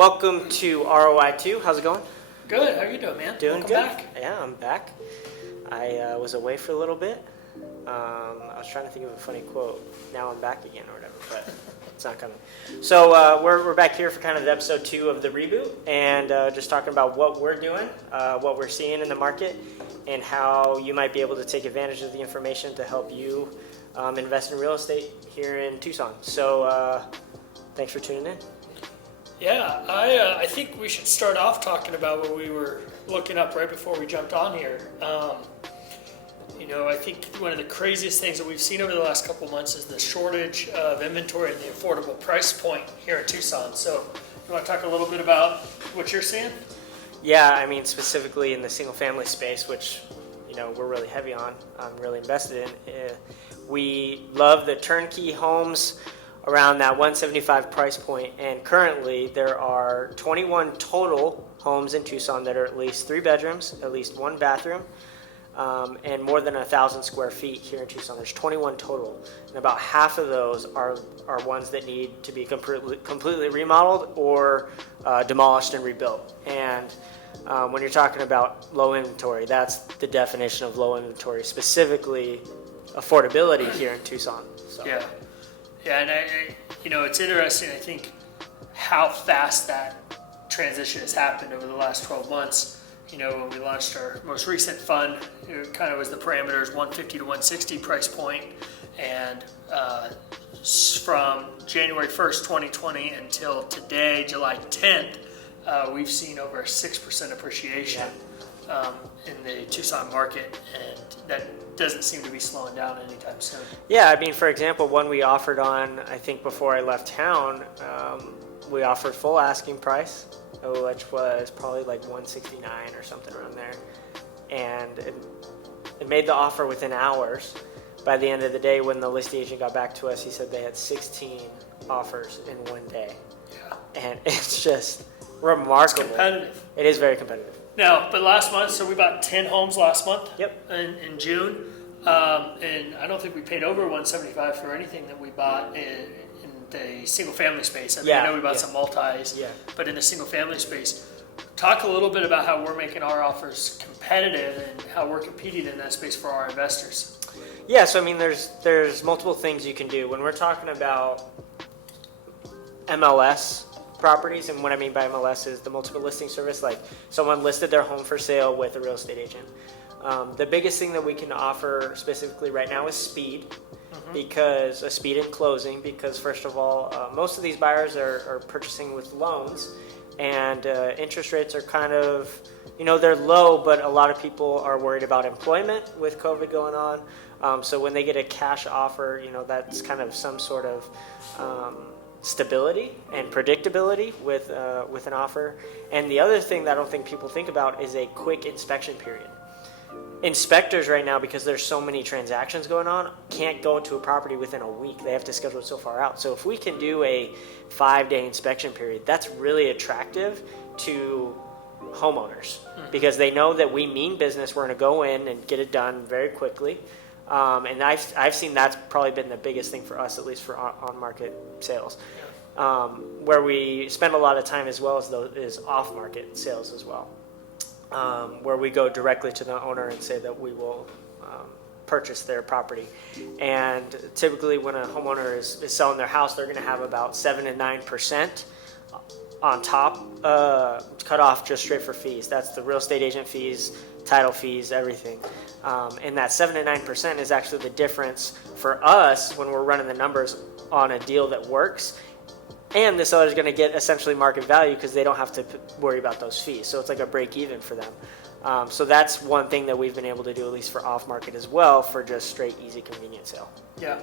welcome to ROI2. How's it going? Good. How you doing, man? Doing Welcome good. back. Yeah, I'm back. I was away for a little bit. I was trying to think of a funny quote. Now I'm back again or whatever, but it's not coming. So we're back here for kind of episode 2 of the reboot, and just talking about what we're doing, what we're seeing in the market, and how you might be able to take advantage of the information to help you invest in real estate here in Tucson. So thanks for tuning in. Yeah, I think we should start off talking about what we were looking up right before we jumped on here. I think one of the craziest things that we've seen over the last couple of months is the shortage of inventory and the affordable price point here in Tucson. So you want to talk a little bit about what you're seeing? Yeah, I mean, specifically in the single family space, which, we're really heavy on, I'm really invested in. We love the turnkey homes around that 175 price point, and currently there are 21 total homes in Tucson that are at least 3 bedrooms, at least 1 bathroom, and more than 1,000 square feet here in Tucson. There's 21 total, and about half of those are ones that need to be completely remodeled or demolished and rebuilt. And when you're talking about low inventory, that's the definition of low inventory, specifically affordability here in Tucson. So. Yeah, and it's interesting, I think, how fast that transition has happened over the last 12 months. When we launched our most recent fund, it kind of was the parameters 150 to 160 price point, and from January 1st, 2020 until today, July 10th, we've seen over 6% appreciation in the Tucson market, and that doesn't seem to be slowing down anytime soon. Yeah, I mean, for example, one we offered on, I think before I left town, we offered full asking price, which was probably like 169 or something around there. And it made the offer within hours. By the end of the day, when the listing agent got back to us, he said they had 16 offers in one day. Yeah. And it's just remarkable. It's competitive. It is very competitive. No, but last month, so we bought 10 homes last month. Yep. In June. And I don't think we paid over 175 for anything that we bought in the single family space. I know we bought some multis, but in the single family space, talk a little bit about how we're making our offers competitive and how we're competing in that space for our investors. Yeah, so I mean, there's multiple things you can do. When we're talking about MLS properties, and what I mean by MLS is the multiple listing service, like someone listed their home for sale with a real estate agent. The biggest thing that we can offer specifically right now is speed. Because speed in closing, because first of all, most of these buyers are purchasing with loans, and interest rates are kind of, they're low, but a lot of people are worried about employment with COVID going on. So when they get a cash offer, that's kind of some sort of stability and predictability with an offer. And the other thing that I don't think people think about is a quick inspection period. Inspectors right now, because there's so many transactions going on, can't go to a property within a week. They have to schedule it so far out. So if we can do a 5-day inspection period, that's really attractive to homeowners because they know that we mean business. We're going to go in and get it done very quickly. And I've seen that's probably been the biggest thing for us, at least for on-market sales. Where we spend a lot of time as well is off-market sales as well. Where we go directly to the owner and say that we will purchase their property. And typically when a homeowner is selling their house, they're going to have about 7 to 9% on top cut off just straight for fees. That's the real estate agent fees, title fees, everything. And that 7 to 9% is actually the difference for us when we're running the numbers on a deal that works. And the seller is going to get essentially market value because they don't have to worry about those fees. So it's like a break even for them. So that's one thing that we've been able to do, at least for off market as well, for just straight, easy, convenient sale. Yeah.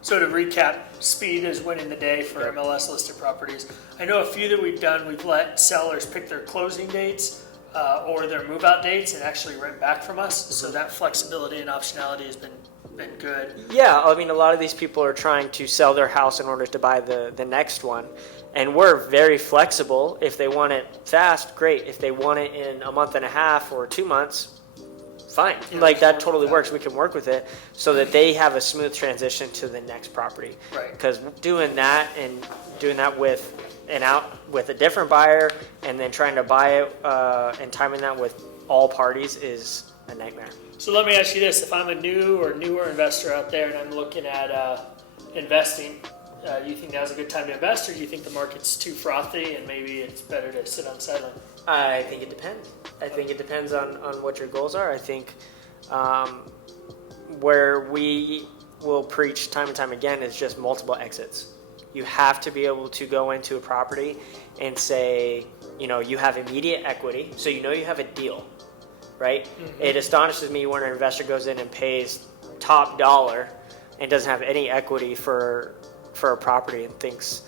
So to recap, speed is winning the day for MLS listed properties. I know a few that we've done, we've let sellers pick their closing dates or their move out dates and actually rent back from us. So that flexibility and optionality has been good. Yeah, I mean, a lot of these people are trying to sell their house in order to buy the next one, and we're very flexible. If they want it fast, great. If they want it in a month and a half or 2 months, fine. Yeah, Like, that work totally with that. works. We can work with it so that they have a smooth transition to the next property. Right. Because doing that with with a different buyer and then trying to buy it and timing that with all parties is a nightmare. So let me ask you this: if I'm a new or newer investor out there and I'm looking at investing, you think now's a good time to invest, or do you think the market's too frothy and maybe it's better to sit on the sideline? I think it depends. I think it depends on what your goals are. I think where we will preach time and time again is just multiple exits. You have to be able to go into a property and say, you have immediate equity, so you have a deal, right? Mm-hmm. It astonishes me when an investor goes in and pays top dollar and doesn't have any equity for a property and thinks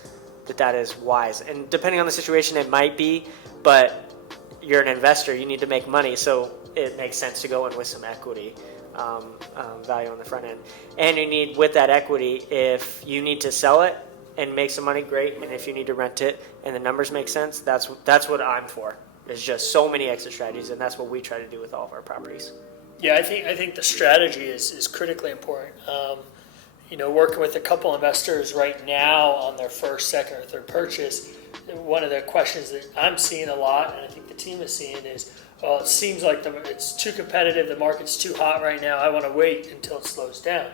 that is wise. And depending on the situation, it might be, but you're an investor, you need to make money, so it makes sense to go in with some equity value on the front end. And you need, with that equity, if you need to sell it and make some money, great. And if you need to rent it and the numbers make sense, that's what I'm for. There's just so many exit strategies, and that's what we try to do with all of our properties. Yeah, I think the strategy is critically important. Working with a couple investors right now on their first, second, or third purchase, one of the questions that I'm seeing a lot, and I think the team is seeing, is, well, it seems like it's too competitive, the market's too hot right now, I want to wait until it slows down.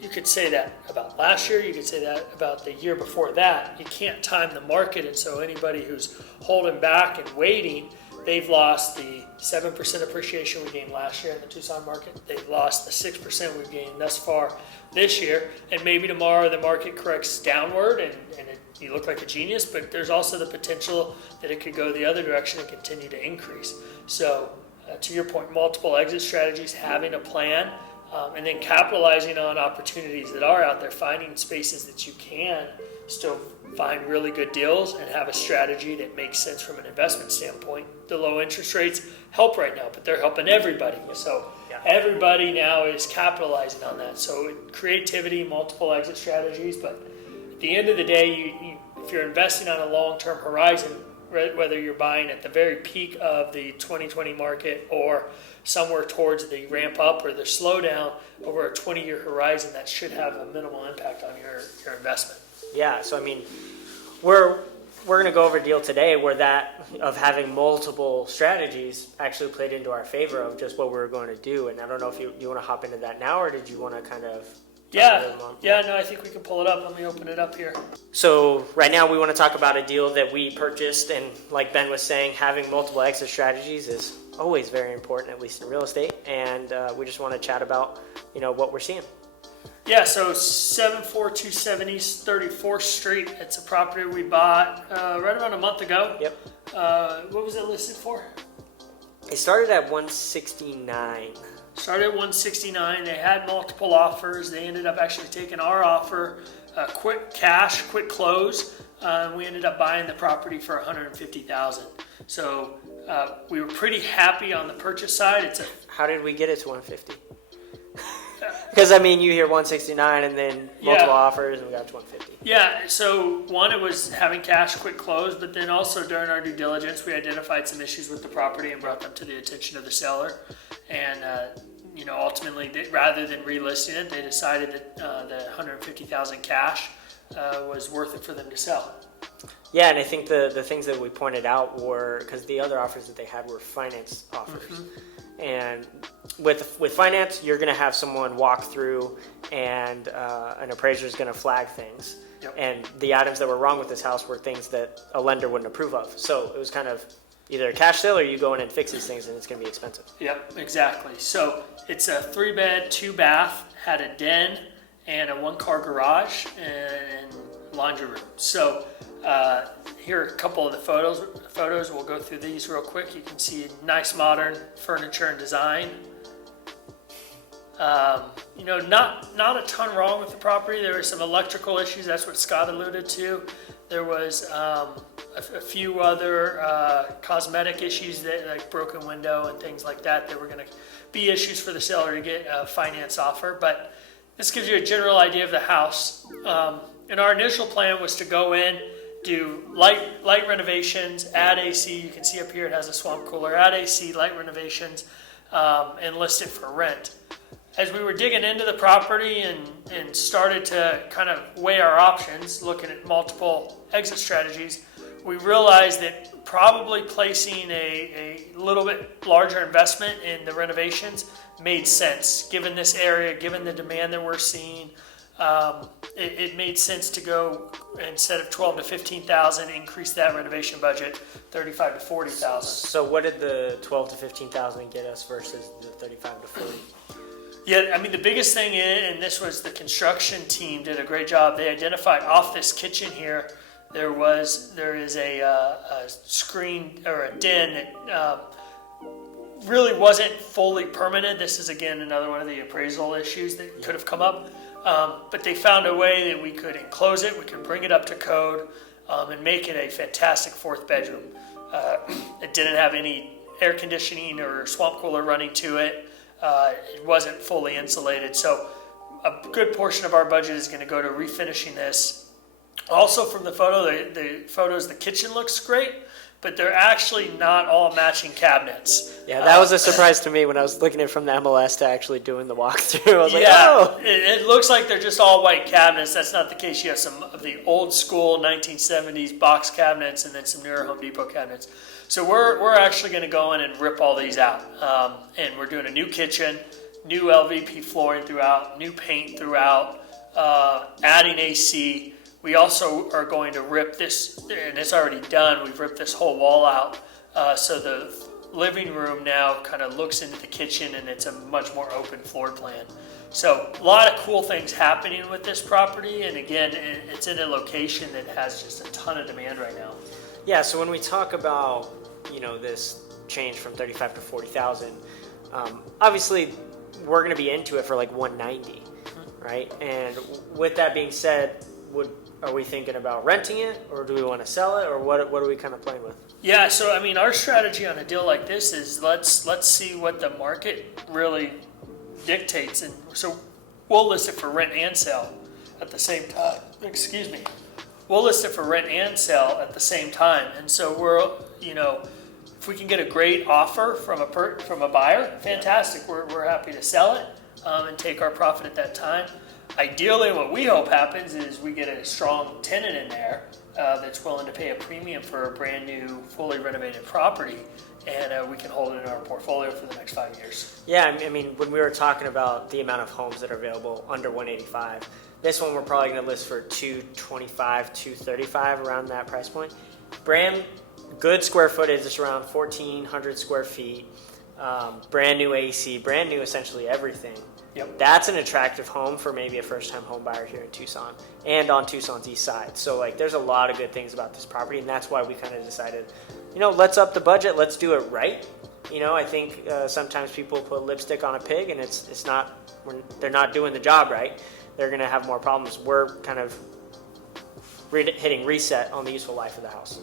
You could say that about last year, you could say that about the year before that. You can't time the market, and so anybody who's holding back and waiting, they've lost the 7% appreciation we gained last year in the Tucson market. They've lost the 6% we've gained thus far this year, and maybe tomorrow the market corrects downward and you look like a genius, but there's also the potential that it could go the other direction and continue to increase. So to your point, multiple exit strategies, having a plan, and then capitalizing on opportunities that are out there, finding spaces that you can still find really good deals and have a strategy that makes sense from an investment standpoint. The low interest rates help right now, but they're helping everybody. So everybody now is capitalizing on that. So creativity, multiple exit strategies, but at the end of the day, if you're investing on a long-term horizon, whether you're buying at the very peak of the 2020 market or somewhere towards the ramp up or the slowdown over a 20-year horizon, that should have a minimal impact on your investment. Yeah, so I mean, we're going to go over a deal today where that of having multiple strategies actually played into our favor of just what we were going to do. And I don't know if you want to hop into that now, or did you want to kind of... No, I think we can pull it up. Let me open it up here. So right now we want to talk about a deal that we purchased, and like Ben was saying, having multiple exit strategies is always very important, at least in real estate, and we just want to chat about what we're seeing. Yeah, so 74270 East 34th Street. It's a property we bought right around a month ago. Yep. What was it listed for? It started at 169. Started at 169. They had multiple offers. They ended up actually taking our offer, quick cash, quick close. We ended up buying the property for $150,000. So we were pretty happy on the purchase side. How did we get it to 150? Because I mean, you hear 169 and then multiple offers, and we got to 150. Yeah. So one, it was having cash, quick close, but then also during our due diligence, we identified some issues with the property and brought them to the attention of the seller. And ultimately, rather than relisting it, they decided that the $150,000 cash was worth it for them to sell. Yeah, and I think the things that we pointed out were, because the other offers that they had were finance offers. Mm-hmm. And with finance, you're going to have someone walk through, and an appraiser is going to flag things. Yep. And the items that were wrong with this house were things that a lender wouldn't approve of. So it was kind of either a cash sale or you go in and fix these things, and it's going to be expensive. Yep, exactly. So it's a 3-bed, 2-bath, had a den and a 1-car garage and laundry room. So here are a couple of the photos. We'll go through these real quick. You can see nice modern furniture and design. Not a ton wrong with the property. There were some electrical issues. That's what Scott alluded to. There was a few other cosmetic issues, like broken window and things like that were going to be issues for the seller to get a finance offer. But this gives you a general idea of the house. And our initial plan was to go in, do light renovations, add AC. You can see up here it has a swamp cooler. Add AC, light renovations, and list it for rent. As we were digging into the property and started to kind of weigh our options, looking at multiple exit strategies, we realized that probably placing a little bit larger investment in the renovations made sense. Given this area, given the demand that we're seeing, it made sense to go, instead of 12 to 15,000, increase that renovation budget 35 to 40,000. So what did the 12 to 15,000 get us versus the 35 to 40? Yeah, I mean, the biggest thing is, and this was the construction team did a great job. They identified off this kitchen here, there is a screen or a den that really wasn't fully permanent. This is again another one of the appraisal issues that could have come up. But they found a way that we could enclose it, we could bring it up to code, and make it a fantastic fourth bedroom. It didn't have any air conditioning or swamp cooler running to it. It wasn't fully insulated. So a good portion of our budget is going to go to refinishing this. Also from the photos, the kitchen looks great, but they're actually not all matching cabinets. Yeah, that was a surprise to me when I was looking at it from the MLS to actually doing the walkthrough. I was like, yeah, oh! It looks like they're just all white cabinets. That's not the case. You have some of the old school 1970s box cabinets and then some newer Home Depot cabinets. So we're actually going to go in and rip all these out. And we're doing a new kitchen, new LVP flooring throughout, new paint throughout, adding AC. We also are going to rip this, and it's already done, we've ripped this whole wall out. So the living room now kind of looks into the kitchen and it's a much more open floor plan. So a lot of cool things happening with this property. And again, it's in a location that has just a ton of demand right now. Yeah, so when we talk about, this change from 35 to 40,000, obviously we're going to be into it for like 190, right? And with that being said, are we thinking about renting it, or do we want to sell it, or what are we kind of playing with? Yeah, so I mean, our strategy on a deal like this is let's see what the market really dictates, and so we'll list it for rent and sell at the same time. Excuse me. We'll list it for rent and sell at the same time, and so we're if we can get a great offer from a buyer, fantastic. We're happy to sell it and take our profit at that time. Ideally, what we hope happens is we get a strong tenant in there that's willing to pay a premium for a brand new, fully renovated property, and we can hold it in our portfolio for the next 5 years. Yeah, I mean, when we were talking about the amount of homes that are available under 185, this one we're probably going to list for 225, 235, around that price point. Brand good square footage is around 1,400 square feet. Brand new AC, brand new essentially everything. Yep. That's an attractive home for maybe a first-time home buyer here in Tucson and on Tucson's east side. So there's a lot of good things about this property, and that's why we kind of decided, let's up the budget, let's do it right. I think sometimes people put lipstick on a pig, and they're not doing the job right. They're going to have more problems. We're kind of hitting reset on the useful life of the house.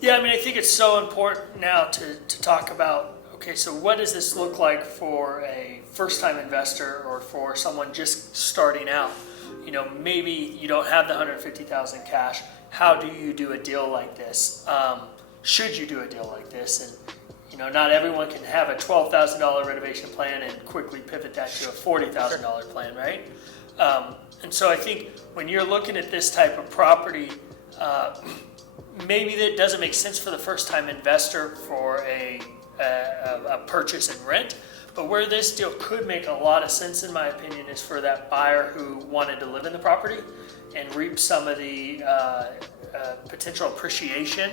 Yeah, I mean, I think it's so important now to talk about, okay, so what does this look like for a first-time investor or for someone just starting out? Maybe you don't have the $150,000 cash. How do you do a deal like this? Should you do a deal like this? And not everyone can have a $12,000 renovation plan and quickly pivot that to a $40,000 plan, right? And so I think when you're looking at this type of property, maybe that doesn't make sense for the first-time investor for a purchase and rent, but where this deal could make a lot of sense, in my opinion, is for that buyer who wanted to live in the property and reap some of the potential appreciation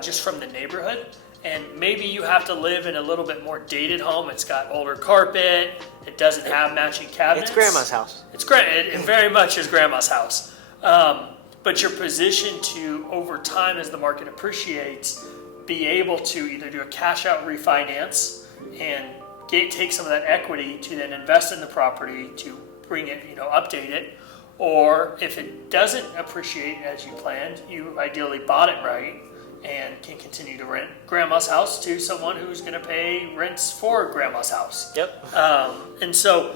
just from the neighborhood. And maybe you have to live in a little bit more dated home. It's got older carpet. It doesn't have matching cabinets. It's grandma's house. It's great. It very much is grandma's house. But you're positioned to, over time, as the market appreciates, be able to either do a cash out refinance and take some of that equity to then invest in the property to bring it, update it. Or if it doesn't appreciate as you planned, you ideally bought it right and can continue to rent grandma's house to someone who's going to pay rents for grandma's house. Yep. And so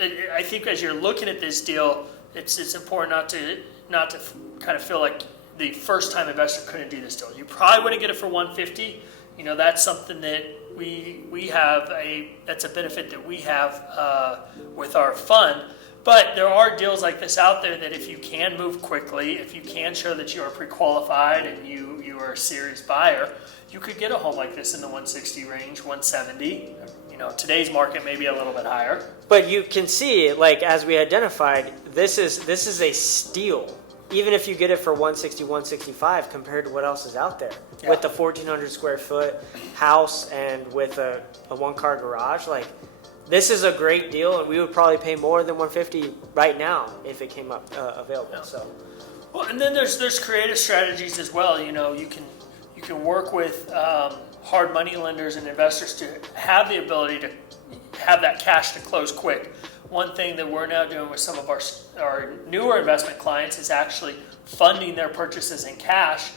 I think as you're looking at this deal, it's important not to kind of feel like the first-time investor couldn't do this deal. You probably wouldn't get it for $150. That's something that we have that's a benefit that we have with our fund. But there are deals like this out there that if you can move quickly, if you can show that you are pre-qualified and you are a serious buyer, you could get a home like this in the 160 range, 170. Today's market may be a little bit higher. But you can see, like as we identified, this is a steal. Even if you get it for 160, 165 compared to what else is out there. Yeah. With the 1,400 square foot house and with a one-car garage, like this is a great deal, and we would probably pay more than 150 right now if it came up available. Yeah. So, well, and then there's creative strategies as well. You can work with hard money lenders and investors to have the ability to have that cash to close quick. One thing that we're now doing with some of our newer investment clients is actually funding their purchases in cash.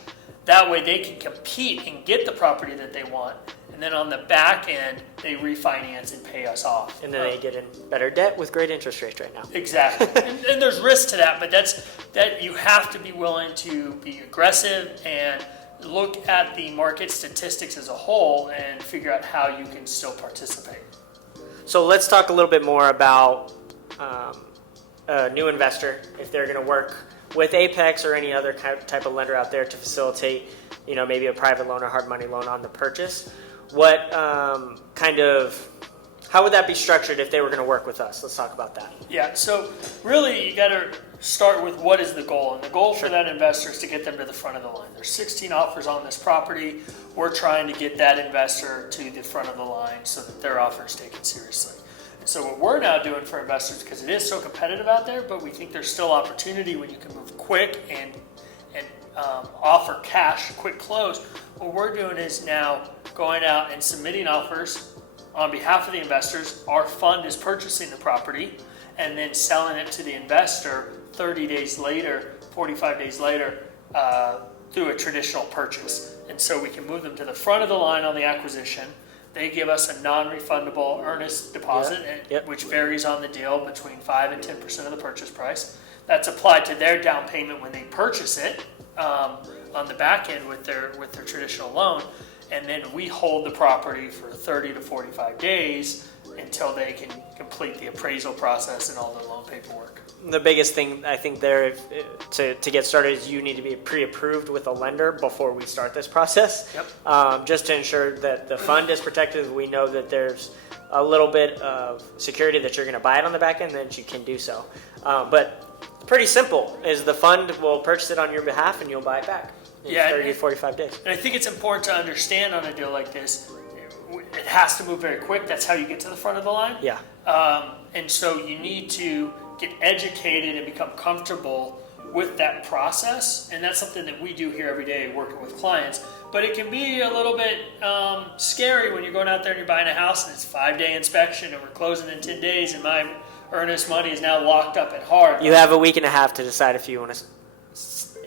That way they can compete and get the property that they want. And then on the back end, they refinance and pay us off. and then they get in better debt with great interest rates right now. Exactly. and there's risk to that, but that you have to be willing to be aggressive and look at the market statistics as a whole and figure out how you can still participate. So let's talk a little bit more about a new investor, if they're going to work with Apex or any other type of lender out there to facilitate, maybe a private loan or hard money loan on the purchase. What how would that be structured if they were going to work with us? Let's talk about that. Yeah, so really you got to start with what is the goal. And the goal for that investor is to get them to the front of the line. There's 16 offers on this property. We're trying to get that investor to the front of the line so that their offer is taken seriously. And so what we're now doing for investors, because it is so competitive out there, but we think there's still opportunity when you can move quick and offer cash, quick close. What we're doing is now going out and submitting offers on behalf of the investors. Our fund is purchasing the property and then selling it to the investor 30 days later, 45 days later, through a traditional purchase. And so we can move them to the front of the line on the acquisition. They give us a non-refundable earnest deposit, which varies on the deal between 5 and 10% of the purchase price. That's applied to their down payment when they purchase it on the back end with their traditional loan. And then we hold the property for 30 to 45 days until they can complete the appraisal process and all the loan paperwork. The biggest thing I think there to get started is you need to be pre-approved with a lender before we start this process. Yep. Just to ensure that the fund is protected. We know that there's a little bit of security that you're going to buy it on the back end, then you can do so. But pretty simple is the fund will purchase it on your behalf and you'll buy it back in 30 to 45 days. And I think it's important to understand on a deal like this, it has to move very quick. That's how you get to the front of the line. Yeah. And so you need to get educated and become comfortable with that process. And that's something that we do here every day working with clients. But it can be a little bit scary when you're going out there and you're buying a house and it's a 5-day inspection and we're closing in 10 days and my earnest money is now locked up at hard. You have a week and a half to decide if you want to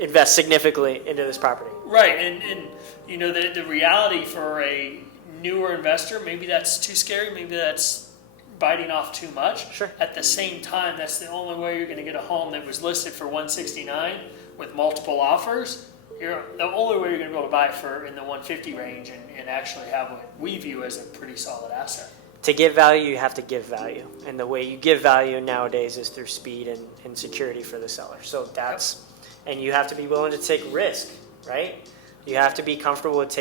invest significantly into this property. Right. And the reality for a newer investor, maybe that's too scary, maybe that's biting off too much. Sure. At the same time, that's the only way you're going to get a home that was listed for $169 with multiple offers. The only way you're going to be able to buy for in the $150 range and actually have what we view as a pretty solid asset. To give value, you have to give value. And the way you give value nowadays is through speed and security for the seller. So and you have to be willing to take risk, right? You have to be comfortable with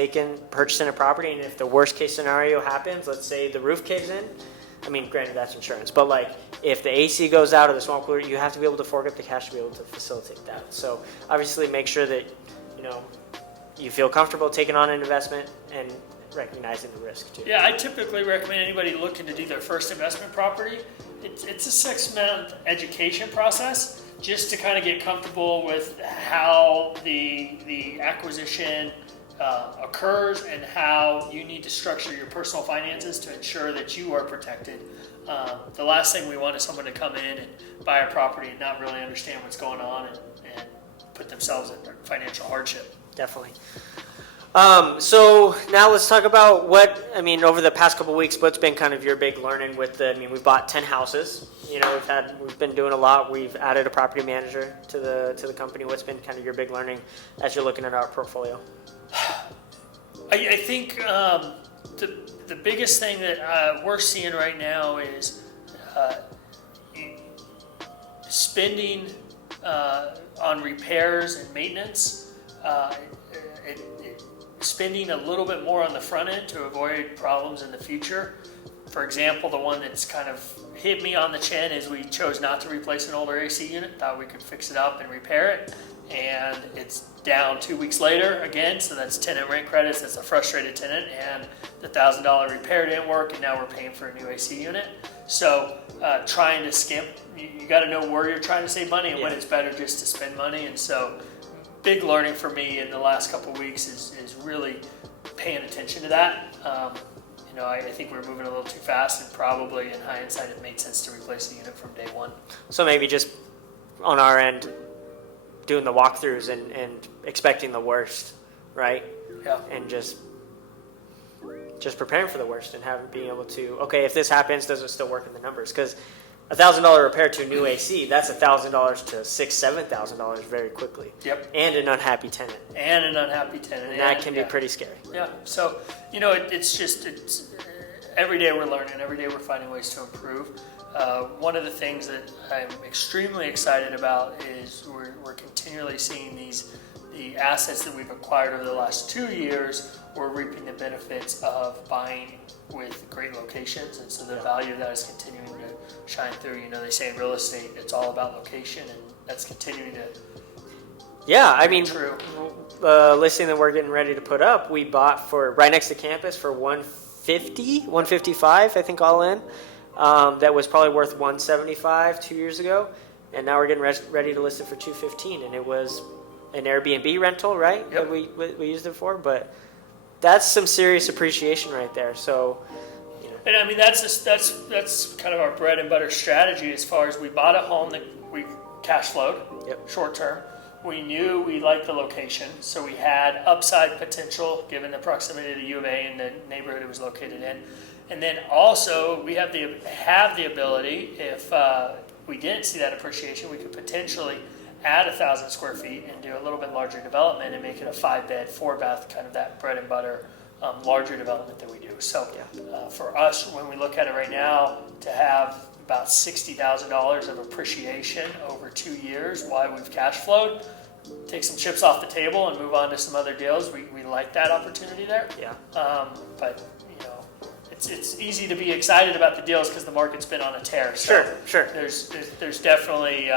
purchasing a property, and if the worst case scenario happens, let's say the roof caves in, I mean, granted that's insurance, but like if the AC goes out or the small cooler, you have to be able to fork up the cash to be able to facilitate that. So obviously make sure that, you feel comfortable taking on an investment and recognizing the risk too. Yeah, I typically recommend anybody looking to do their first investment property. It's a 6-month education process just to kind of get comfortable with how the acquisition occurs and how you need to structure your personal finances to ensure that you are protected. The last thing we want is someone to come in and buy a property and not really understand what's going on and put themselves in financial hardship. Definitely. So now let's talk about over the past couple of weeks, what's been kind of your big learning with we bought 10 houses. We've been doing a lot. We've added a property manager to the company. What's been kind of your big learning as you're looking at our portfolio? I think the biggest thing that we're seeing right now is spending on repairs and maintenance, spending a little bit more on the front end to avoid problems in the future. For example, the one that's kind of hit me on the chin is we chose not to replace an older AC unit, thought we could fix it up and repair it, and it's down 2 weeks later again, so that's tenant rent credits, that's a frustrated tenant, and the $1,000 repair didn't work, and now we're paying for a new AC unit. So trying to skimp, you got to know where you're trying to save money and when it's better just to spend money. And so big learning for me in the last couple of weeks is really paying attention to that. I think we're moving a little too fast, and probably in hindsight it made sense to replace the unit from day one. So maybe just on our end, doing the walkthroughs and expecting the worst, right? Yeah. And just preparing for the worst and being able to, okay, if this happens, does it still work in the numbers? Because $1,000 repair to a new AC, that's $1,000 to $6,000-$7,000 very quickly. Yep. And an unhappy tenant. And that can be pretty scary. Yeah. So, it's every day we're learning, every day we're finding ways to improve. One of the things that I'm extremely excited about is we're continually seeing the assets that we've acquired over the last 2 years. We're reaping the benefits of buying with great locations, and so the value of that is continuing to shine through. They say in real estate, it's all about location, and that's continuing to. Yeah, I mean, true. Listing that we're getting ready to put up, we bought for right next to campus for $155, I think, all in. That was probably worth $175 2 years ago, and now we're getting ready to list it for $215, and it was an Airbnb rental, right? Yep. That we used it for, but that's some serious appreciation right there. So, and I mean that's kind of our bread and butter strategy. As far as we bought a home that we cash flowed, short term. We knew we liked the location, so we had upside potential given the proximity to the U of A and the neighborhood it was located in. And then also we have the ability, if we didn't see that appreciation, we could potentially add 1,000 square feet and do a little bit larger development and make it a 5-bed, 4-bath, kind of that bread and butter larger development that we do. So for us, when we look at it right now, to have about $60,000 of appreciation over 2 years while we've cash flowed, take some chips off the table and move on to some other deals. We like that opportunity there. Yeah. But it's easy to be excited about the deals because the market's been on a tear. So sure. There's definitely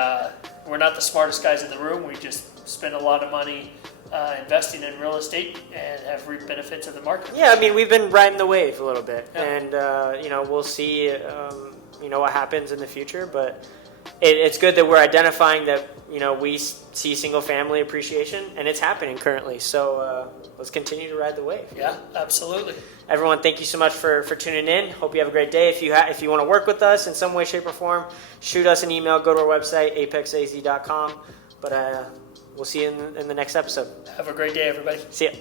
we're not the smartest guys in the room. We just spend a lot of money investing in real estate and have reaped benefits of the market. Yeah, I mean, we've been riding the wave a little bit, and we'll see what happens in the future, but it's good that we're identifying that we see single family appreciation, and it's happening currently. So let's continue to ride the wave. Yeah, absolutely. Everyone, thank you so much for tuning in. Hope you have a great day. If you want to work with us in some way, shape, or form, shoot us an email. Go to our website, apexaz.com. But we'll see you in the next episode. Have a great day, everybody. See ya.